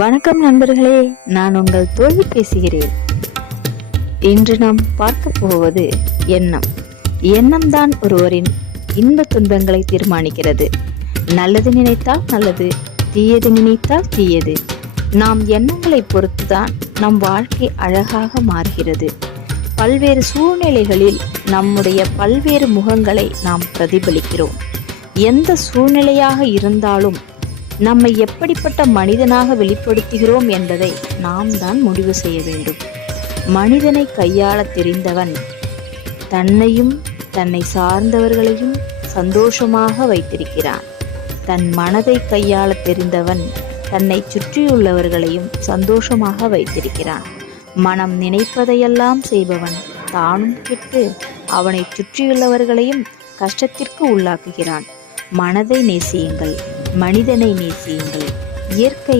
வணக்கம் நண்பர்களே, நான் உங்கள் தோழி பேசுகிறேன். இன்று நாம் பார்க்க போவது எண்ணம். எண்ணம்தான் ஒருவரின் இன்ப துன்பங்களை தீர்மானிக்கிறது. நல்லது நினைத்தால் நல்லது, தீயது நினைத்தால் தீயது. நாம் எண்ணங்களை பொறுத்துதான் நம் வாழ்க்கை அழகாக மாறுகிறது. பல்வேறு சூழ்நிலைகளில் நம்முடைய பல்வேறு முகங்களை நாம் பிரதிபலிக்கிறோம். எந்த சூழ்நிலையாக இருந்தாலும் நம்மை எப்படிப்பட்ட மனிதனாக வெளிப்படுத்துகிறோம் என்பதை நாம் தான் முடிவு செய்ய வேண்டும். மனிதனை கையாள தெரிந்தவன் தன்னையும் தன்னை சார்ந்தவர்களையும் சந்தோஷமாக வைத்திருக்கிறான். தன் மனதை கையாள தெரிந்தவன் தன்னை சுற்றியுள்ளவர்களையும் சந்தோஷமாக வைத்திருக்கிறான். மனம் நினைப்பதையெல்லாம் செய்பவன் தானும் கெட்டு அவனை சுற்றியுள்ளவர்களையும் கஷ்டத்திற்கு உள்ளாக்குகிறான். மனதை நேசியுங்கள், மனிதனை நேசியுங்கள், இயற்கை